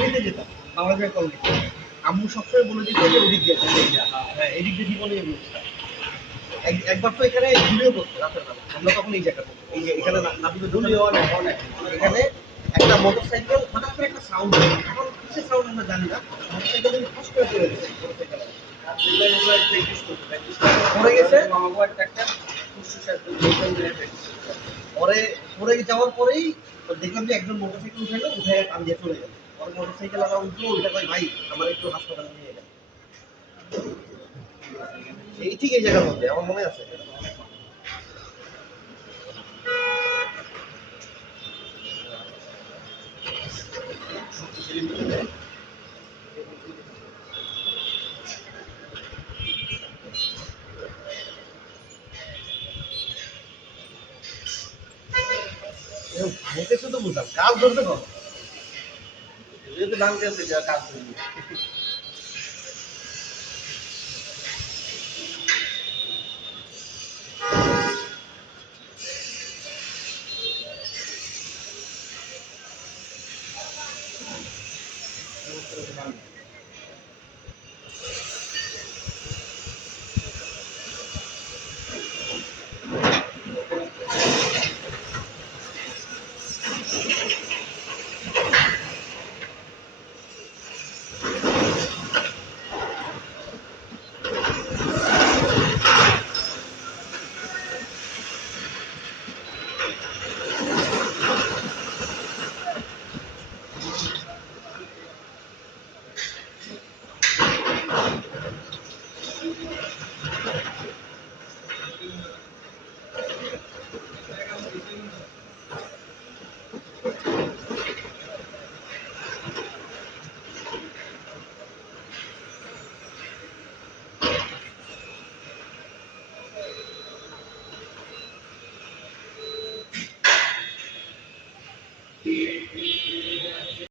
কলোনিতে যেতাম, বাংলাদেশের কলোনিতে। আম্মু সবসময় বলে দিত যে ওদিক দিয়ে হ্যাঁ এদিক দিয়ে জীবনে এই রুটটা। একবার তো এখানে ঘুরেও করতো রাতের বেলা, আমরা তখন এই জায়গাটা এই যে এখানে নাবিলের দলীয় অনেক অনেক এখানে একটা মোটরসাইকেল হঠাৎ করে একটা সাউন্ড, এখন কিসের সাউন্ড আমরা জানি না, মোটরসাইকেল কিন্তু ফস করে পড়ে গেছে মোটরসাইকেল পড়ে গেছে পরে পড়ে যাওয়ার পরেই দেখলাম যে একজন মোটরসাইকেল উঠাইলো, উঠে টান দিয়ে চলে গেল। পরে মোটরসাইকেল আলা উঠলো, ওইটা কয় ভাই আমার একটু হাসপাতালে নিয়ে গেল। এই ঠিক এই জায়গার মধ্যে আমার মনে আছে। ভাঙতে শুধু বুঝলাম, কাজ ধরতে পারো যেহেতু ভাঙতে আছে কাজ ধরবো।